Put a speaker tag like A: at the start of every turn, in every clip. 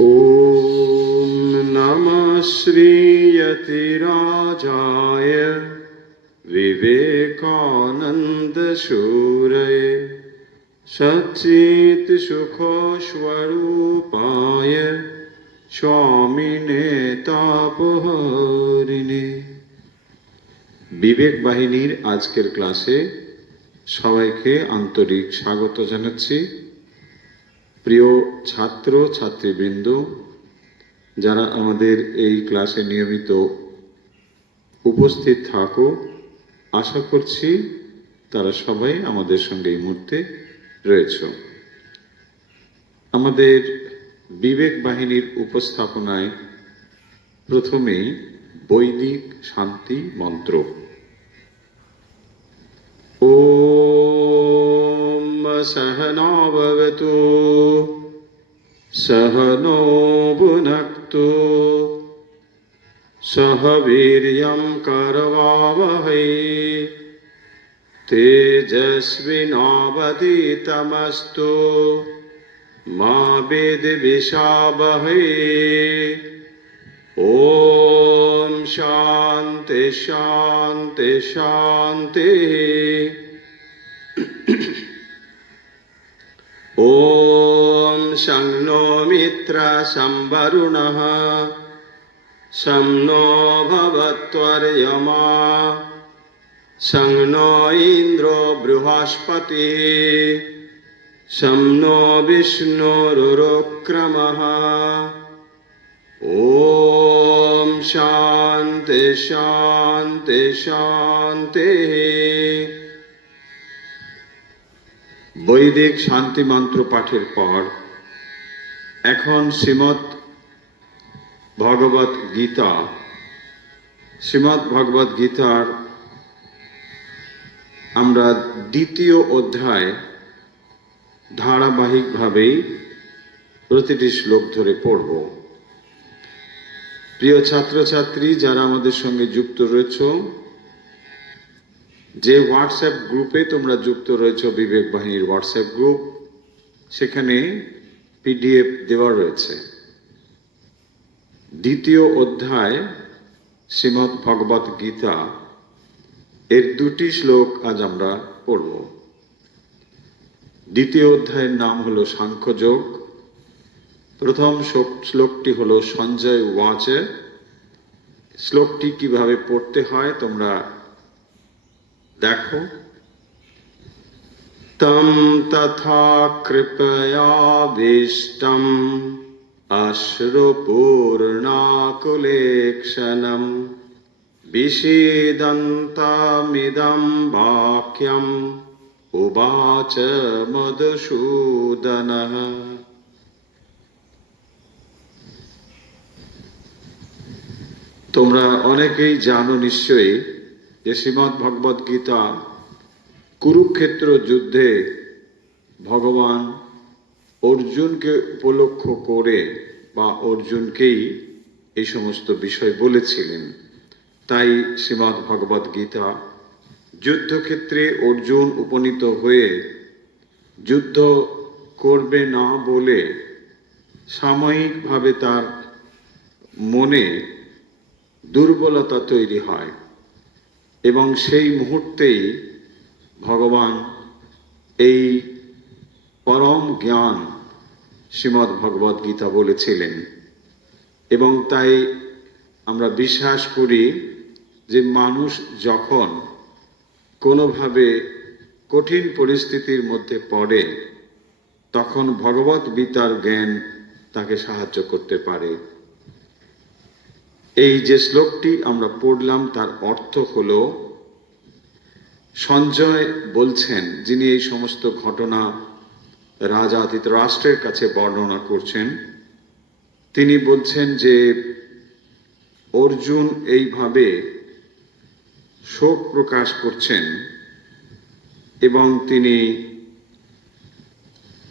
A: ॐ नमः श्रीयतिराजाय विवेकानन्दशूरये सच्चित्सुखस्वरूपाय স্বামিনে তাপহরিণে বিবেক বাহিনীর আজকের ক্লাসে সবাইকে আন্তরিক স্বাগত জানাচ্ছি প্রিয় ছাত্র, ছাত্রীবৃন্দ, যারা আমাদের এই ক্লাসে নিয়মিত উপস্থিত থাকো, আশা করছি তারা সবাই আমাদের সঙ্গে এই মুহূর্তে রয়েছে। আমাদের বিবেক বাহিনীর উপস্থাপনায় প্রথমেই বৈদিক শান্তি মন্ত্র। सहना भवतु। सहनो भुनक्तु। सह वीर्यं करवावहै। तेजस्विनावधीतमस्तु मा विद्विषावहै। ॐ शान्ति शान्ति शान्तिः। ॐ शं नो मित्रसंवरुणः शं नो भवत्वर्यमा, शं नो इन्द्रो बृहस्पतिः, शं नो विष्णुरुरुक्रमः। ॐ शान्ति शान्ति, शान्तिः। বৈদিক শান্তি মন্ত্র পাঠের পর এখন শ্রীমৎ ভগবত গীতা, শ্রীমৎ ভগবত গীতার আমরা দ্বিতীয় অধ্যায় ধারাবাহিকভাবেই প্রতিটি শ্লোক ধরে পড়ব। প্রিয় ছাত্রছাত্রী, যারা আমাদের সঙ্গে যুক্ত রয়েছে যে হোয়াটসঅ্যাপ গ্রুপে তোমরা যুক্ত রয়েছে, বিবেক বাহিনীর হোয়াটসঅ্যাপ গ্রুপ সেখানে পিডিএফ দেওয়া রয়েছে। দ্বিতীয় অধ্যায়, শ্রীমৎ ভগবত গীতা, এর দুটি শ্লোক আজ আমরা পড়ব। দ্বিতীয় অধ্যায়ের নাম হল সাংখ্যযোগ। প্রথম শ্লোক- শ্লোকটি হল সঞ্জয় ওয়াচে শ্লোকটি কীভাবে পড়তে হয়, তোমরা দেখো তম তথা কৃপয়াভীষ্টম অশ্রুপূর্ণাকুলেক্ষণম বিষেদন্তমিদম বাক্যম উবাচ মধুসূদন তোমরা অনেকেই জানো নিশ্চয়ই যে শ্রীমদ্ ভগবদ গীতা কুরুক্ষেত্র যুদ্ধে ভগবান অর্জুনকে উপলক্ষ করে বা অর্জুনকেই এই সমস্ত বিষয় বলেছিলেন। তাই শ্রীমদ্ ভগবদ গীতা যুদ্ধক্ষেত্রে অর্জুন উপনীত হয়ে যুদ্ধ করবে না বলে সাময়িকভাবে তার মনে দুর্বলতা তৈরি হয়। এবং সেই মুহূর্তেই ভগবান এই পরম জ্ঞান শ্রীমদ্ ভগবদ গীতা বলেছিলেন। এবং তাই আমরা বিশ্বাস করি যে মানুষ যখন কোনোভাবে কঠিন পরিস্থিতির মধ্যে পড়ে, তখন ভগবত গীতার জ্ঞান তাকে সাহায্য করতে পারে। এই যে শ্লোকটি আমরা পড়লাম, তার অর্থ হলো, সঞ্জয় বলছেন, যিনি এই সমস্ত ঘটনা রাজা ধৃতরাষ্ট্রের কাছে বর্ণনা করছেন, তিনি বলছেন যে, অর্জুন এইভাবে শোক প্রকাশ করছেন এবং তিনি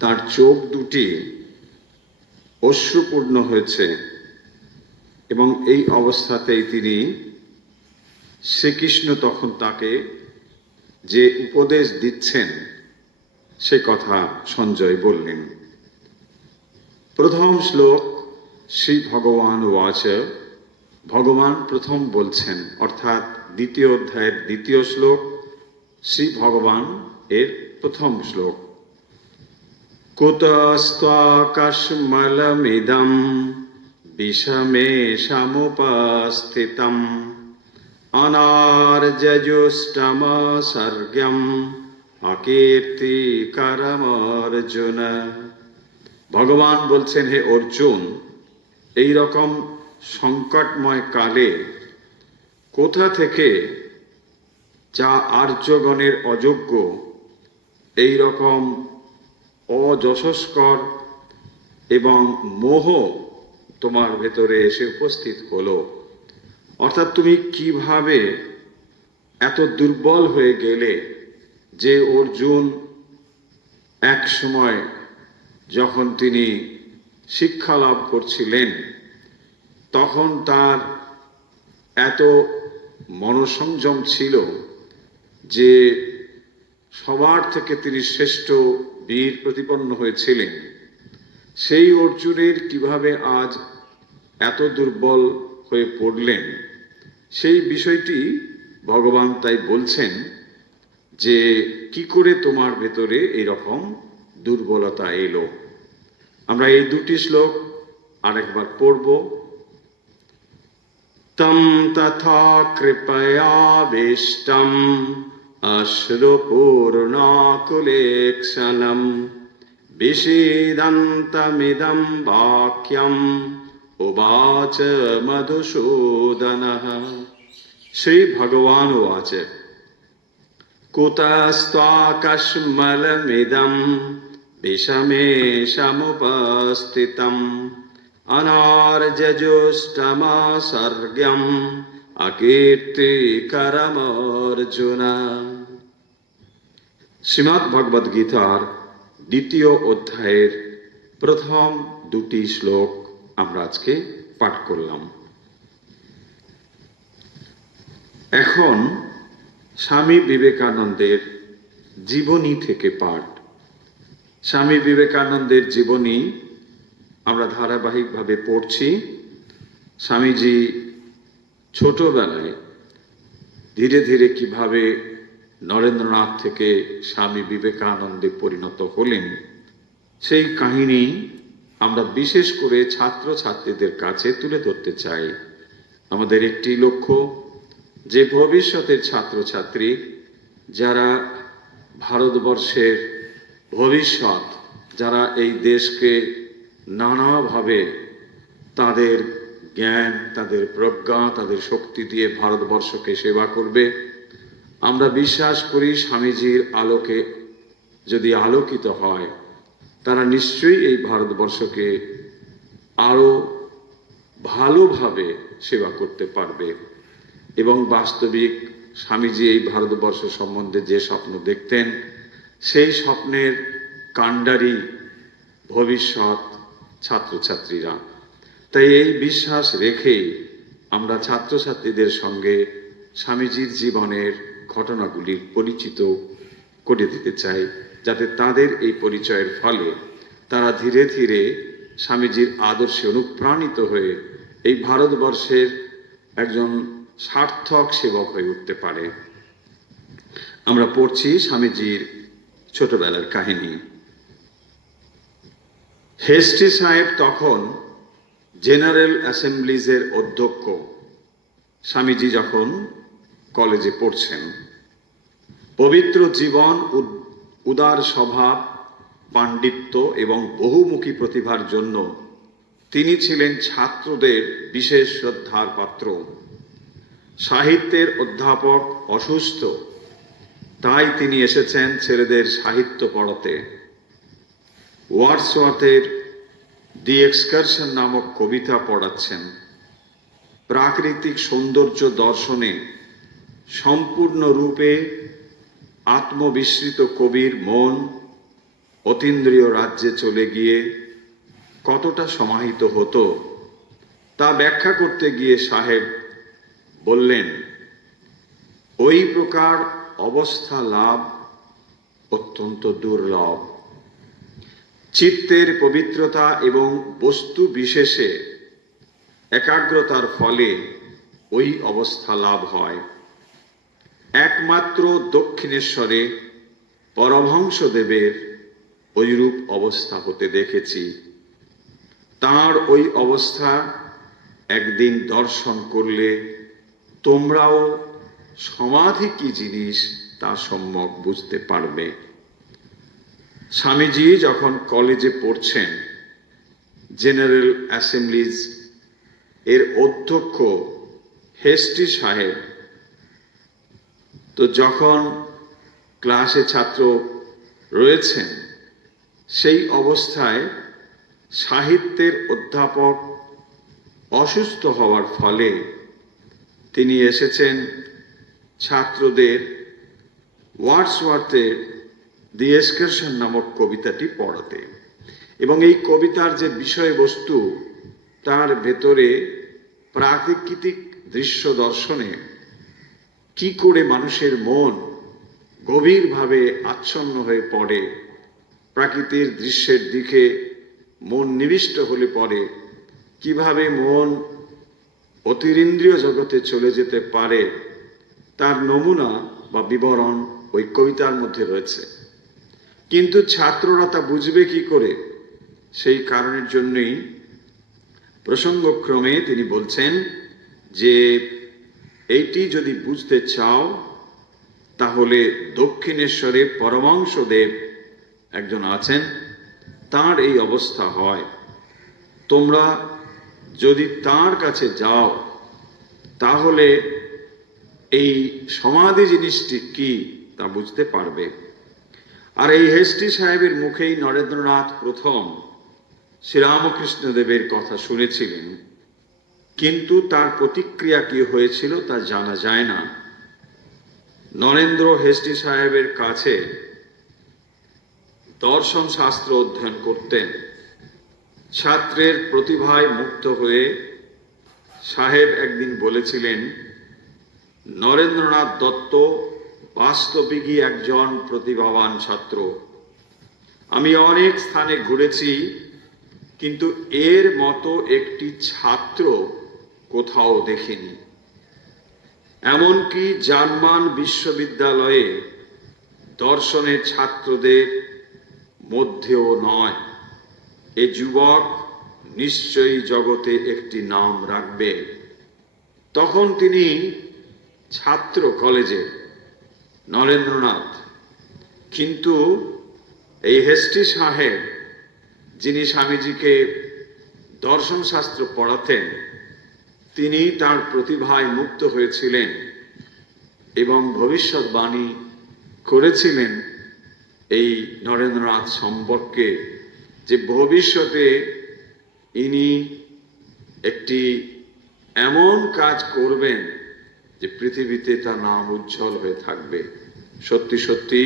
A: তার চোখ দুটি অশ্রুপূর্ণ হয়েছে। এবং এই অবস্থাতেই তিনি শ্রীকৃষ্ণ তখন তাকে যে উপদেশ দিচ্ছেন, সে কথা সঞ্জয় বললেন। প্রথম শ্লোক, শ্রী ভগবান ওয়াচ ভগবান প্রথম বলছেন, অর্থাৎ দ্বিতীয় অধ্যায়ের দ্বিতীয় শ্লোক, শ্রী ভগবান এর প্রথম শ্লোক। কুতস্ত্বাকাশমলমিদম সমুপস্থিতম অনার্যজুষ্টমসর্গ্যম অকীর্তিকরমর্জুন ভগবান বলছেন হে অর্জুন এই রকম সংকটময় কালে কোথা থেকে যা আর্যগণের অযোগ্য এই রকম অযশস্কর এবং মোহ তোমার ভেতরে এসে উপস্থিত হলো। অর্থাৎ তুমি কীভাবে এত দুর্বল হয়ে গেলে যে অর্জুন এক সময় যখন তিনি শিক্ষা লাভ করছিলেন, তখন তার এত মনসংযম ছিল যে সবার থেকে তিনি শ্রেষ্ঠ বীর প্রতিপন্ন হয়েছিলেন। সেই অর্জুনের কীভাবে আজ এত দুর্বল হয়ে পড়লেন। সেই বিষয়টি ভগবান তাই বলছেন যে, কি করে তোমার ভেতরে এরকম দুর্বলতা এলো? আমরা এই দুটি শ্লোক আরেকবার পড়ব। তম তথা কৃপয়া বেষ্টম অশ্রুপূর্ণাকুলেক্ষণম বিষেদন্তমিদম বাক্যম उवाच मधुसूदनः श्रीभगवानुवाच कुतस्त्वाकश्मलमिदं विषमे समुपस्थितम् अनार्जजुष्टमसर्ग्यम् अकीर्तिकरमर्जुन শ্রীমৎ ভগবদ গীতার দ্বিতীয় অধ্যায়ের প্রথম দুটি শ্লোক আমরা আজকে পাঠ করলাম। এখন স্বামী বিবেকানন্দের জীবনী থেকে পাঠ। স্বামী বিবেকানন্দের জীবনী আমরা ধারাবাহিকভাবে পড়ছি। স্বামীজি ছোটবেলায় ধীরে ধীরে কীভাবে নরেন্দ্রনাথ থেকে স্বামী বিবেকানন্দে পরিণত হলেন, সেই কাহিনী আমরা বিশেষ করে ছাত্র ছাত্রীদের কাছে তুলে ধরতে চাই। আমাদের একটি লক্ষ্য, যে ভবিষ্যতের ছাত্রছাত্রী যারা ভারতবর্ষের ভবিষ্যৎ, যারা এই দেশকে নানাভাবে তাদের জ্ঞান, তাদের প্রজ্ঞা, তাদের শক্তি দিয়ে ভারতবর্ষকে সেবা করবে। আমরা বিশ্বাস করি স্বামীজির আলোকে যদি আলোকিত হয় তারা নিশ্চয়ই এই ভারতবর্ষকে আরও ভালোভাবে সেবা করতে পারবে। এবং বাস্তবিক স্বামীজি এই ভারতবর্ষ সম্বন্ধে যে স্বপ্ন দেখতেন, সেই স্বপ্নের কাণ্ডারি ভবিষ্যৎ ছাত্রছাত্রীরা। তাই এই বিশ্বাস রেখেই আমরা ছাত্রছাত্রীদের সঙ্গে স্বামীজির জীবনের ঘটনাগুলির পরিচিত করে দিতে চাই। যাতে তাদের এই পরিচয়ের ফলে তারা ধীরে ধীরে স্বামীজির আদর্শে অনুপ্রাণিত হয়ে এই ভারতবর্ষের একজন সার্থক সেবক হয়ে উঠতে পারে। আমরা পড়ছি স্বামীজির ছোটবেলার কাহিনী। হেস্টি সাহেব তখন জেনারেল অ্যাসেম্বলিজের অধ্যক্ষ। স্বামীজি যখন কলেজে পড়ছেন, পবিত্র জীবন উদ- উদার স্বভাব, পাণ্ডিত্য এবং বহুমুখী প্রতিভার জন্য তিনি ছিলেন ছাত্রদের বিশেষ শ্রদ্ধার পাত্র। সাহিত্যের অধ্যাপক অসুস্থ, তাই তিনি এসেছেন ছেলেদের সাহিত্য পড়াতে। ওয়ার্ডসওয়ার্থের দি এক্সকারশন নামক কবিতা পড়াচ্ছেন। প্রাকৃতিক সৌন্দর্য দর্শনে সম্পূর্ণরূপে আত্মবিস্মৃত কবির মন অতীন্দ্রিয় রাজ্যে চলে গিয়ে কতটা সমাহিত হতো তা ব্যাখ্যা করতে গিয়ে সাহেব বললেন, ওই প্রকার অবস্থা লাভ অত্যন্ত দুর্লভ। চিত্তের পবিত্রতা এবং বস্তু বিশেষে একাগ্রতার ফলে ওই অবস্থা লাভ হয়। একমাত্র দক্ষিণেশ্বরে পরমহংসদেবের ওইরূপ অবস্থা হতে দেখেছি। তার ওই অবস্থা একদিন দর্শন করলে তোমরাও সমাধি কি জিনিস তা সম্যক বুঝতে পারবে। স্বামীজি যখন কলেজে পড়ছেন, জেনারেল অ্যাসেম্বলিজ এর অধ্যক্ষ হেস্টি সাহেব তো যখন ক্লাসে ছাত্র রয়েছেন, সেই অবস্থায় সাহিত্যের অধ্যাপক অসুস্থ হওয়ার ফলে তিনি এসেছেন ছাত্রদের ওয়ার্ডসওয়ার্থের দি এক্সকারশন নামক কবিতাটি পড়াতে। এবং এই কবিতার যে বিষয়বস্তু, তার ভেতরে প্রাকৃতিক দৃশ্য দর্শনে কি করে মানুষের মন গভীরভাবে আচ্ছন্ন হয়ে পড়ে? প্রাকৃতির দৃশ্যের দিকে মন নিবিষ্ট হলে পড়ে। কীভাবে মন অতিরিন্দ্রিয় জগতে চলে যেতে পারে, তার নমুনা বা বিবরণ ওই কবিতার মধ্যে রয়েছে। কিন্তু ছাত্ররা তা বুঝবে কি করে? সেই কারণের জন্যই প্রসঙ্গক্রমে তিনি বলছেন যে এইটি যদি বুঝতে চাও, তাহলে দক্ষিণেশ্বরে পরমাংশদেব একজন আছেন। তার এই অবস্থা হয়, তোমরা যদি তার কাছে যাও, তাহলে এই সমাধি জিনিসটি কি তা বুঝতে পারবে। আর এই হেস্টি সাহেবের মুখেই নরেন্দ্রনাথ প্রথম শ্রীরামকৃষ্ণ দেবের কথা শুনেছিলেন। কিন্তু তার প্রতিক্রিয়া কি হয়েছিল তা জানা যায় না। নরেন্দ্র হেস্টি সাহেবের কাছে দর্শন শাস্ত্র অধ্যয়ন করতেন। ছাত্রের প্রতিভায় মুক্ত হয়ে সাহেব একদিন বলেছিলেন, নরেন্দ্রনাথ দত্ত বাস্তবিকই একজন প্রতিভাবান ছাত্র। আমি অনেক স্থানে ঘুরেছি, কিন্তু এর মতো একটি ছাত্র কোথাও দেখিনি। এমনকি জার্মান বিশ্ববিদ্যালয়ে দর্শনের ছাত্রদের মধ্যেও নয়। এ যুবক নিশ্চয়ই জগতে একটি নাম রাখবে। তখন তিনি ছাত্র কলেজে, নরেন্দ্রনাথ। কিন্তু এই হেস্টি সাহেব যিনি স্বামীজিকে দর্শনশাস্ত্র পড়াতেন তিনি তার প্রতিভায় মুক্ত হয়েছিলেন এবং ভবিষ্যৎবাণী করেছিলেন এই নরেন্দ্রনাথ সম্পর্কে যে ভবিষ্যতে ইনি একটি এমন কাজ করবেন যে পৃথিবীতে তার নাম উজ্জ্বল হয়ে থাকবে। সত্যি সত্যি,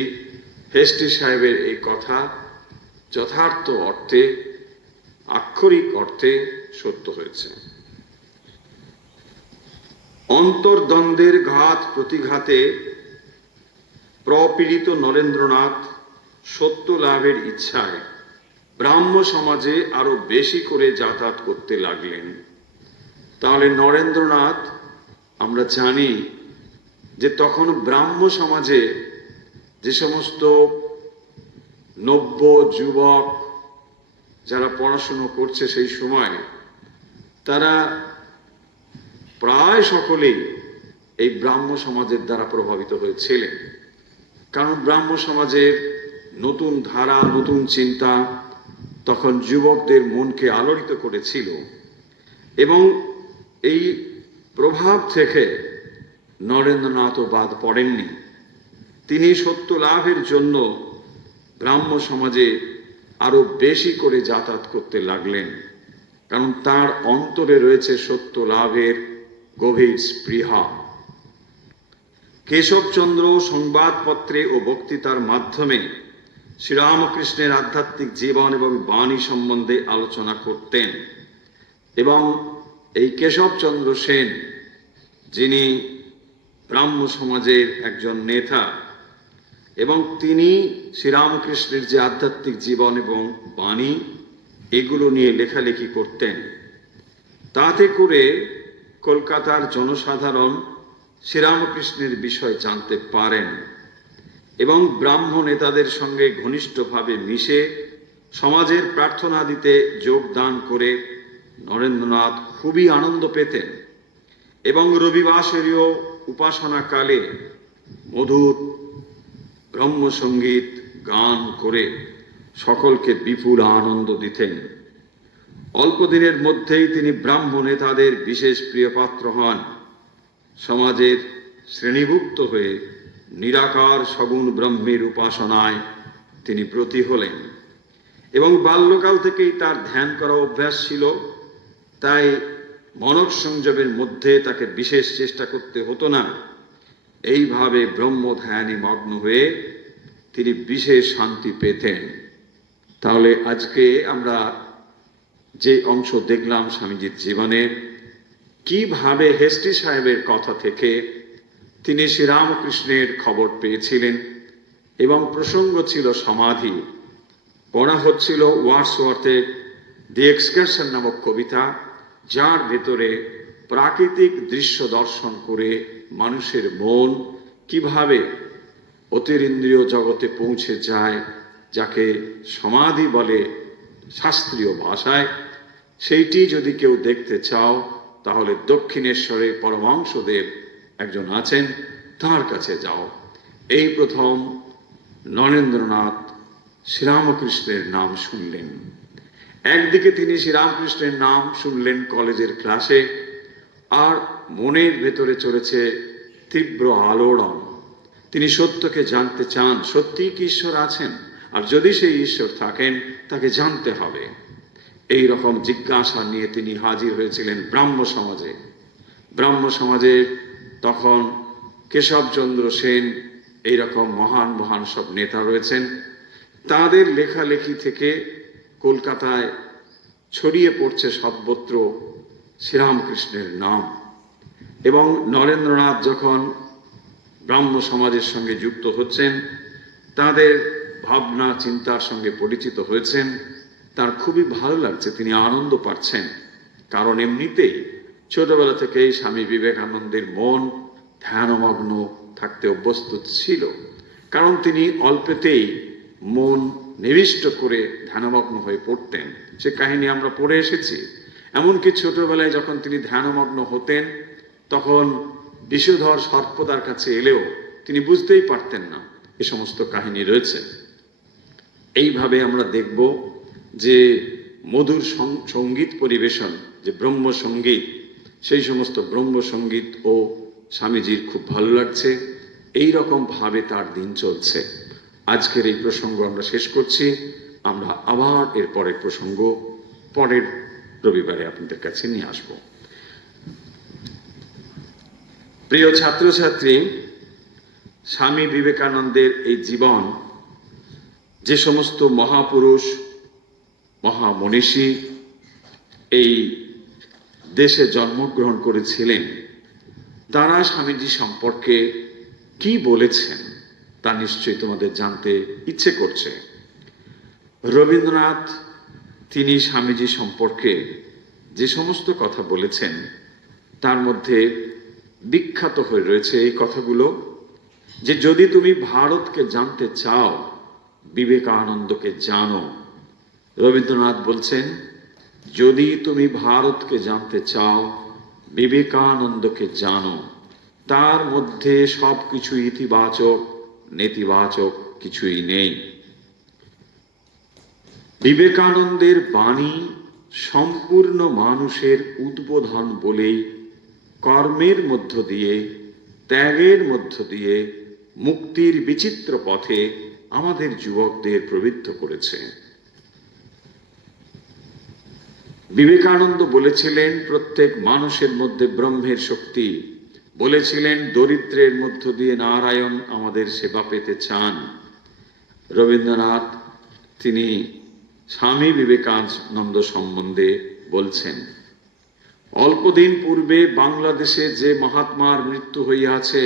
A: হেস্টি সাহেবের এই কথা যথার্থ অর্থে, আক্ষরিক অর্থে সত্য হয়েছে। অন্তর্দ্বন্দ্বের ঘাত প্রতিঘাতে প্রপীড়িত নরেন্দ্রনাথ সত্য লাভের ইচ্ছায় ব্রাহ্ম সমাজে আরও বেশি করে যাতায়াত করতে লাগলেন। তাহলে নরেন্দ্রনাথ, আমরা জানি যে তখন ব্রাহ্ম সমাজে যে সমস্ত নব্য যুবক যারা পড়াশুনো করছে সেই সময়, তারা প্রায় সকলেই এই ব্রাহ্ম সমাজের দ্বারা প্রভাবিত হয়েছিলেন। কারণ ব্রাহ্ম সমাজের নতুন ধারা, নতুন চিন্তা তখন যুবকদের মনকে আলোড়িত করেছিল এবং এই প্রভাব থেকে নরেন্দ্রনাথও বাদ পড়েননি। তিনি সত্য লাভের জন্য ব্রাহ্ম সমাজে আরও বেশি করে যাতায়াত করতে লাগলেন। কারণ তার অন্তরে রয়েছে সত্য লাভের গভীর স্পৃহা। কেশবচন্দ্র সংবাদপত্রে ও বক্তৃতার মাধ্যমে শ্রীরামকৃষ্ণের আধ্যাত্মিক জীবন এবং বাণী সম্বন্ধে আলোচনা করতেন এবং এই কেশবচন্দ্র সেন, যিনি ব্রাহ্ম সমাজের একজন নেতা এবং তিনি শ্রীরামকৃষ্ণের যে আধ্যাত্মিক জীবন এবং বাণী, এগুলো নিয়ে লেখালেখি করতেন। তাতে করে কলকাতার জনসাধারণ শ্রীরামকৃষ্ণের বিষয় জানতে পারেন এবং ব্রাহ্ম নেতাদের সঙ্গে ঘনিষ্ঠভাবে মিশে সমাজের প্রার্থনা দিতে যোগদান করে নরেন্দ্রনাথ খুবই আনন্দ পেতেন এবং রবিবাসরীয় উপাসনাকালে মধুর ব্রহ্মসঙ্গীত গান করে সকলকে বিপুল আনন্দ দিতেন। অল্প দিনের মধ্যেই তিনি ব্রাহ্ম নেতাদের বিশেষ প্রিয়পাত্র হন। সমাজের শ্রেণীভুক্ত হয়ে নিরাকার সগুণ ব্রহ্মের উপাসনায় তিনি ব্রতী হলেন। এবং বাল্যকাল থেকেই তার ধ্যান করা অভ্যাস ছিল। তাই মনক সংযমের মধ্যে তাকে বিশেষ চেষ্টা করতে হতো না। এইভাবে ব্রহ্ম ধ্যানে মগ্ন হয়ে তিনি বিশেষ শান্তি পেতেন। তাহলে আজকে আমরা যে অংশ দেখলাম স্বামীজির জীবনের কীভাবে হেস্টি সাহেবের কথা থেকে তিনি শ্রীরামকৃষ্ণের খবর পেয়েছিলেন এবং প্রসঙ্গ ছিল সমাধি। পড়া হচ্ছিল ওয়ার্ডসওয়ার্থের দি এক্সকারশন নামক কবিতা, যার ভেতরে প্রাকৃতিক দৃশ্য দর্শন করে মানুষের মন কীভাবে অতিরিন্দ্রিয় জগতে পৌঁছে যায়, যাকে সমাধি বলে শাস্ত্রীয় ভাষায় সেইটি যদি কেউ দেখতে চাও, তাহলে দক্ষিণেশ্বরে পরমাংশদেব একজন আছেন, তার কাছে যাও। এই প্রথম নরেন্দ্রনাথ শ্রীরামকৃষ্ণের নাম শুনলেন। একদিকে তিনি শ্রীরামকৃষ্ণের নাম শুনলেন কলেজের ক্লাসে, আর মনের ভেতরে চলেছে তীব্র আলোড়ন। তিনি সত্যকে জানতে চান, সত্যিই কি ঈশ্বর আছেন? আর যদি সেই ঈশ্বর থাকেন, তাকে জানতে হবে। এই রকম জিজ্ঞাসা নিয়ে তিনি হাজির হয়েছিলেন ব্রাহ্ম সমাজে। ব্রাহ্ম সমাজে তখন কেশবচন্দ্র সেন এইরকম মহান মহান সব নেতা রয়েছেন। তাদের লেখালেখি থেকে কলকাতায় ছড়িয়ে পড়ছে সর্বত্র শ্রীরামকৃষ্ণের নাম। এবং নরেন্দ্রনাথ যখন ব্রাহ্ম সমাজের সঙ্গে যুক্ত হচ্ছেন, তাদের ভাবনা, চিন্তার সঙ্গে পরিচিত হয়েছেন। খুবই ভালো লাগছে, তিনি আনন্দ পাচ্ছেন। কারণ এমনিতেই ছোটবেলা থেকেই স্বামী বিবেকানন্দের মন ধ্যানমগ্ন থাকতে অভ্যস্ত ছিল। কারণ তিনি অল্পেতেই মন নিবিষ্ট করে ধ্যানমগ্ন হয়ে পড়তেন। সে কাহিনী আমরা পড়ে এসেছি। এমনকি ছোটবেলায় যখন তিনি ধ্যানমগ্ন হতেন, তখন বিষধর সর্পদার কাছে এলেও তিনি বুঝতেই পারতেন না, এ সমস্ত কাহিনী রয়েছে। এইভাবে আমরা দেখব যে মধুর সংগীত পরিবেশন, যে ব্রহ্ম সংগীত, সেই সমস্ত ব্রহ্ম সংগীত ও স্বামীজির খুব ভালো লাগছে। এই রকম ভাবে তার দিন চলছে। আজকের এই প্রসঙ্গ আমরা শেষ করছি। আমরা আবার এর পরের প্রসঙ্গ পরের রবিবারে আপনাদের কাছে নিয়ে আসব। প্রিয় ছাত্রছাত্রী, স্বামী বিবেকানন্দের এই জীবন, যে সমস্ত মহাপুরুষ মহামনীষী এই দেশে জন্মগ্রহণ করেছিলেন। তারা স্বামীজি সম্পর্কে কি বলেছেন তা নিশ্চয়ই তোমাদের জানতে ইচ্ছে করছে। রবীন্দ্রনাথ, তিনি স্বামীজি সম্পর্কে যে সমস্ত কথা বলেছেন, তার মধ্যে বিখ্যাত হয়ে রয়েছে এই কথাগুলো যে যদি তুমি ভারতকে জানতে চাও, বিবেকানন্দকে জানো রবীন্দ্রনাথ বলছেন, যদি তুমি ভারতকে জানতে চাও, বিবেকানন্দকে জানো, তার মধ্যে সব কিছু ইতিবাচক, নেতিবাচক কিছুই নেই। বিবেকানন্দের বাণী সম্পূর্ণ মানুষের উদ্বোধন বলেই, কর্মের মধ্য দিয়ে, ত্যাগের মধ্য দিয়ে, মুক্তির বিচিত্র পথে আমাদের যুবকদের প্রবৃত্ত করেছে। বিবেকানন্দ বলেছিলেন, প্রত্যেক মানুষের মধ্যে ব্রহ্মের শক্তি। বলেছিলেন, দরিদ্রের মধ্য দিয়ে নারায়ণ আমাদের সেবা পেতে চান। রবীন্দ্রনাথ, তিনি স্বামী বিবেকানন্দ সম্বন্ধে বলছেন অল্পদিন পূর্বে বাংলাদেশে যে মহাত্মার মৃত্যু হইয়াছে,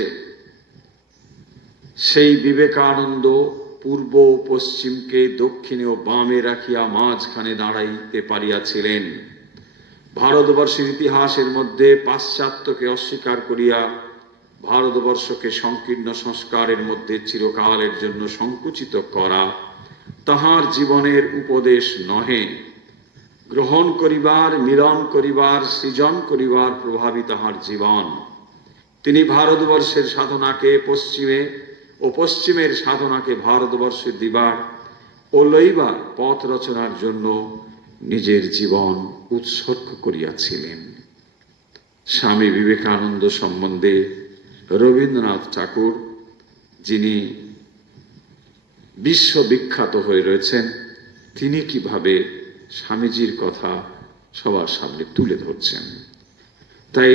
A: সেই বিবেকানন্দ পূর্ব ও পশ্চিমকে, দক্ষিণে ও বামে রাখিয়া মাঝখানে দাঁড়াইতে পারিয়াছিলেন। ভারতবর্ষের ইতিহাসের মধ্যে পাশ্চাত্যকে অস্বীকার করিয়া ভারতবর্ষকে সংকীর্ণ সংস্কারের মধ্যে চিরকালের জন্য সংকুচিত করা তাহার জীবনের উপদেশ নহে। গ্রহণ করিবার, মিলন করিবার, সৃজন করিবার প্রভাবী তাহার জীবন। তিনি ভারতবর্ষের সাধনাকে পশ্চিমে ও পশ্চিমের সাধনাকে ভারতবর্ষে দিবার ও লইবার পথ রচনার জন্য নিজের জীবন উৎসর্গ করিয়াছিলেন। স্বামী বিবেকানন্দ সম্বন্ধে রবীন্দ্রনাথ ঠাকুর, যিনি বিশ্ববিখ্যাত হয়ে রয়েছেন, তিনি কীভাবে স্বামীজির কথা সবার সামনে তুলে ধরছেন। তাই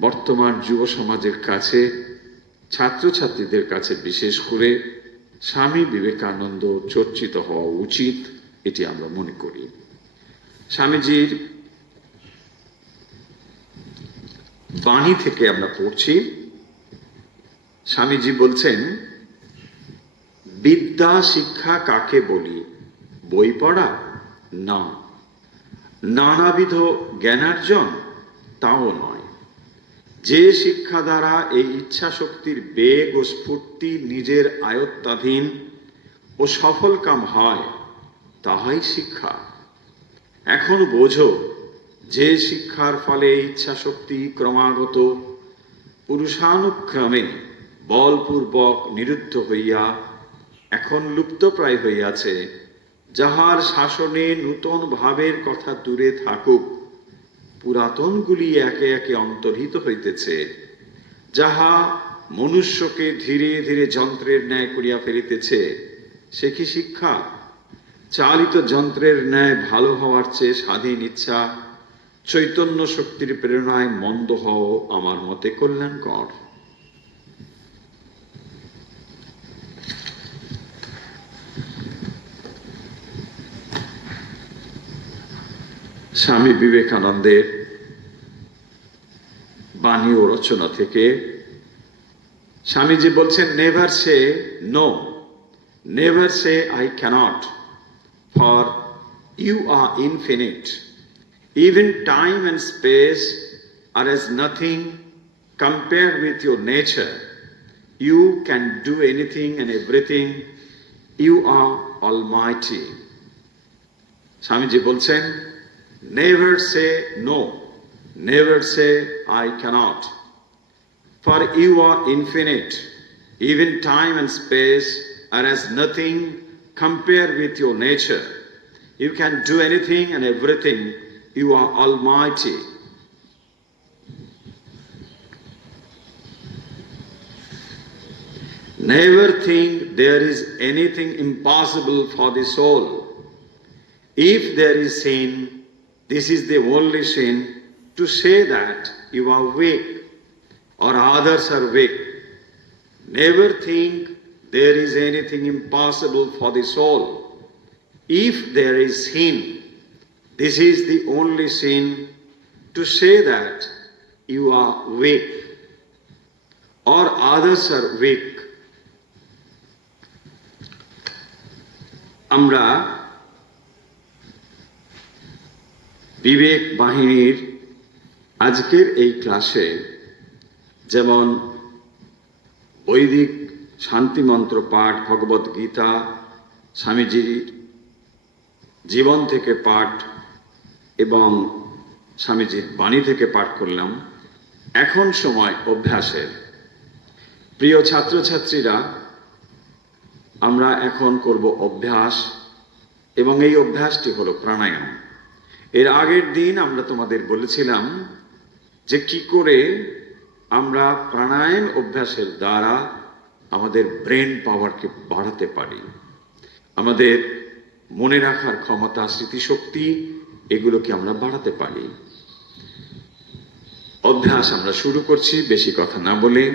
A: বর্তমান যুব সমাজের কাছে ছাত্রছাত্রীদের কাছে বিশেষ করে স্বামী বিবেকানন্দ চর্চিত হওয়া উচিত, এটি আমরা মনে করি। স্বামীজির বাণী থেকে আমরা পড়ছি। স্বামীজি বলছেন, বিদ্যা শিক্ষা কাকে বলি? বই পড়া? না। নানাবিধ জ্ঞানার্জন? তাও নয়। যে শিক্ষা দ্বারা এই ইচ্ছা শক্তির বেগ ও স্ফূর্তি নিজের আয়ত্তাধীন ও সফল কাম হয়, তাহাই শিক্ষা। এখন বোঝো, যে শিক্ষার ফলে ইচ্ছা শক্তি ক্রমাগত পুরুষানুক্রমে বলপূর্বক নিরুদ্ধ হইয়া এখন লুপ্তপ্রায় হইয়াছে, যাহার শাসনে নূতন ভাবের কথা দূরে থাকুক। পুরাতনগুলি একে একে অন্তর্হিত হইতেছে, যাহা মনুষ্যকে ধীরে ধীরে যন্ত্রের ন্যায় করিয়া ফেলিতেছে, সে কি শিক্ষা? চালিত যন্ত্রের ন্যায় ভালো হওয়ার চেয়ে স্বাধীন ইচ্ছা, চৈতন্য শক্তির প্রেরণায় মন্দ হও আমার মতে কল্যাণকর। স্বামী বিবেকানন্দের বাণী ও রচনা থেকে স্বামীজি বলছেন never say no never say I cannot for you are infinite even time and space are as nothing compared with your nature you can do anything and everything you are almighty Swamiji বলছেন never say no never say i cannot. For you are infinite. Even time and space are as nothing compared with your nature. You can do anything and everything. You are almighty. Never think there is anything impossible for the soul. If there is sin, this is the only sin to say that you are weak or others are weak. Never think there is anything impossible for the soul. If there is sin, this is the only sin to say that you are weak or others are weak. আমরা বিবেক বাহিনীর আজকের এই ক্লাসে যেমন বৈদিক শান্তিমন্ত্র পাঠ, ভগবত গীতা স্বামীজির জীবন থেকে পাঠ এবং স্বামীজির বাণী থেকে পাঠ করলাম। এখন সময় অভ্যাসের। প্রিয় ছাত্রছাত্রীরা, আমরা এখন করব অভ্যাস এবং এই অভ্যাসটি হলো প্রাণায়াম। এর আগের দিন আমরা তোমাদের বলেছিলাম যে কি করে আমরা প্রাণায়াম অভ্যাসের দ্বারা আমাদের ব্রেন পাওয়ারকে বাড়াতে পারি। আমাদের মনে রাখার ক্ষমতা, স্মৃতিশক্তি, এগুলোকে আমরা বাড়াতে পারি। অভ্যাস আমরা শুরু করছি, বেশি কথা না বলে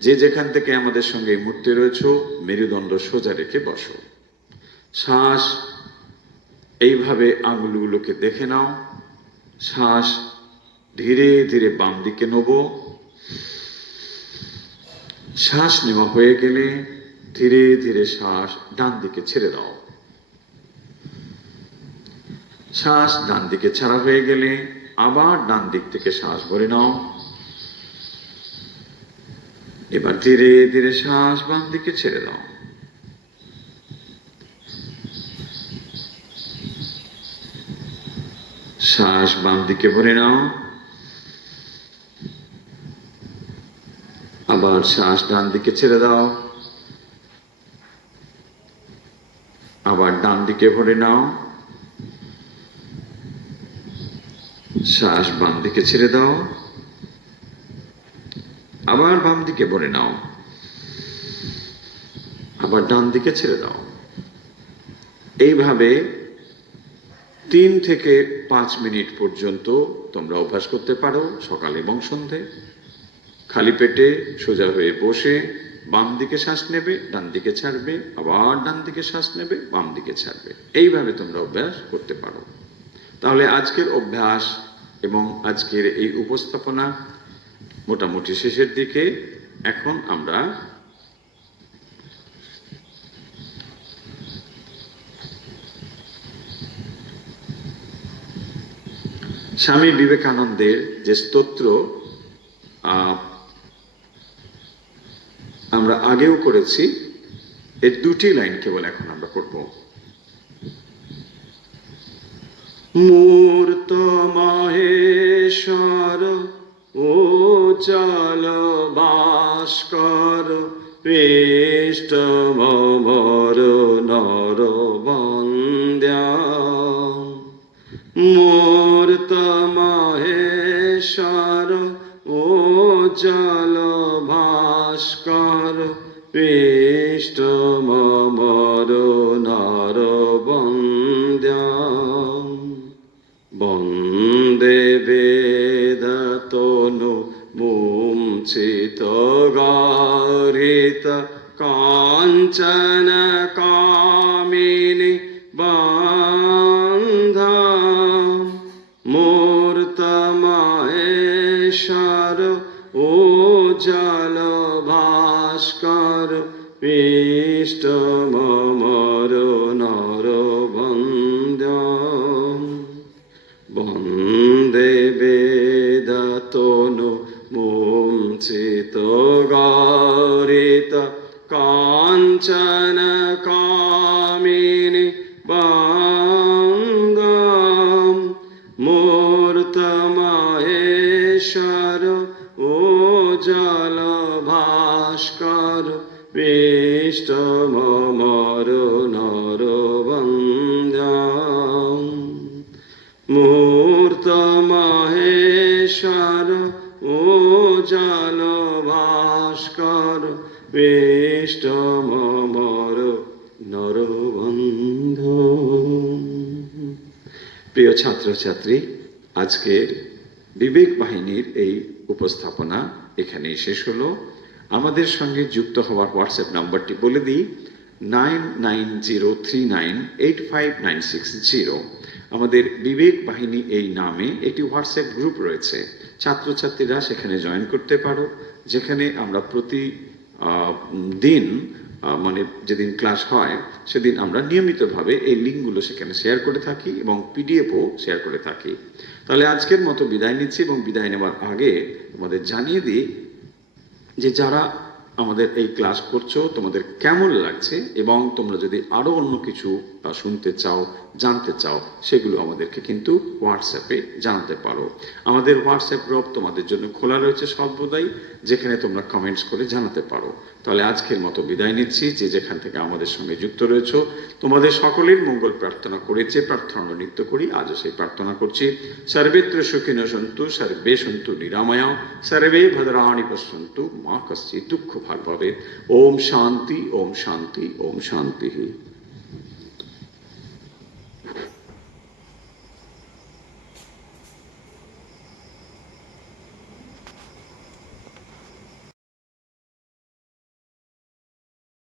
A: যে যেখান থেকে আমাদের সঙ্গে এই মুহূর্তে রয়েছ, মেরুদণ্ড সোজা রেখে বসো। শ্বাস, এইভাবে আঙুলগুলোকে দেখে নাও। শ্বাস ধীরে ধীরে বাম দিকে নেব। শ্বাস নেওয়া হয়ে গেলে ধীরে ধীরে শ্বাস ডান দিকে ছেড়ে দাও। শ্বাস ডান দিকে ছাড়া হয়ে গেলে আবার ডান দিক থেকে শ্বাস ভরে নাও। এবার ধীরে ধীরে শ্বাস বাম দিকে ছেড়ে দাও। শ্বাস বাম দিকে ভরে নাও। আবার শ্বাস ডান দিকে ছেড়ে দাও। আবার ডান দিকে ভরে নাও। শ্বাস বাম দিকে ছেড়ে দাও। আবার বাম দিকে ভরে নাও। আবার ডান দিকে ছেড়ে দাও। এইভাবে তিন থেকে পাঁচ মিনিট পর্যন্ত তোমরা অভ্যাস করতে পারো সকাল এবং সন্ধে। খালি পেটে সোজা হয়ে বসে বাম দিকে শ্বাস নেবে, ডান দিকে ছাড়বে, আবার ডান দিকে শ্বাস নেবে, বাম দিকে ছাড়বে। এইভাবে তোমরা অভ্যাস করতে পারো। তাহলে আজকের অভ্যাস এবং আজকের এই উপস্থাপনা মোটামুটি শেষের দিকে। এখন আমরা স্বামী বিবেকানন্দের যে স্তোত্র আমরা আগেও করেছি। এর দুটি লাইন কেবল এখন আমরা করব। মূর্ত মহেশ্বর ও চল ভাস্কর পৃষ্ঠ মর নর মূর্ত মহেশ্বর ও জল ভাস্কর পৃষ্ঠ মর নর বন্দ্যা বন্দে বেদতনু মুঞ্চিত গারিত কাঞ্চন মহেশ্বর ও জল ভাস্কর পৃষ্ঠ মর নর মূর্ত মহেশ্বর ও জল ভাস্কর পৃষ্ঠ মর নরবন্ধ প্রিয় ছাত্রছাত্রী, আজকের বিবেক বাহিনীর এই উপস্থাপনা এখানেই শেষ হলো। আমাদের সঙ্গে যুক্ত হওয়ার হোয়াটসঅ্যাপ নাম্বারটি বলে দিই nine nine zero three nine eight five nine six zero আমাদের বিবেক বাহিনী এই নামে একটি হোয়াটসঅ্যাপ গ্রুপ রয়েছে। ছাত্রছাত্রীরা সেখানে জয়েন করতে পারো। যেখানে আমরা প্রতি দিন মানে যেদিন ক্লাস হয়, সেদিন আমরা নিয়মিতভাবে এই লিঙ্কগুলো সেখানে শেয়ার করে থাকি এবং পিডিএফও শেয়ার করে থাকি। তাহলে আজকের মতো বিদায় নিচ্ছি এবং বিদায় নেওয়ার আগে তোমাদের জানিয়ে দিই যে যারা আমাদের এই ক্লাস করছ, তোমাদের কেমন লাগছে এবং তোমরা যদি আরও অন্য কিছু আহ, শুনতে চাও জানতে চাও সেগুলো আমাদেরকে কিন্তু হোয়াটসঅ্যাপে জানাতে পারো। আমাদের হোয়াটসঅ্যাপ গ্রুপ তোমাদের জন্য খোলা রয়েছে সর্বদাই যেখানে তোমরা কমেন্টস করে জানাতে পারো। তাহলে আজকের মতো বিদায় নিচ্ছি যে যেখান থেকে আমাদের সঙ্গে যুক্ত রয়েছো। তোমাদের সকলের মঙ্গল প্রার্থনা করেছে প্রার্থনা নিত্য করি আজও সেই প্রার্থনা করছি। সর্বেত্র সুখিন সন্তু সর্বে সন্তু নিরাময়া সর্বে ভদ্রাণি পশ্যন্তু মা কশ্চিৎ দুঃখ ভাগ ওম শান্তি ওম শান্তি ওম শান্তি।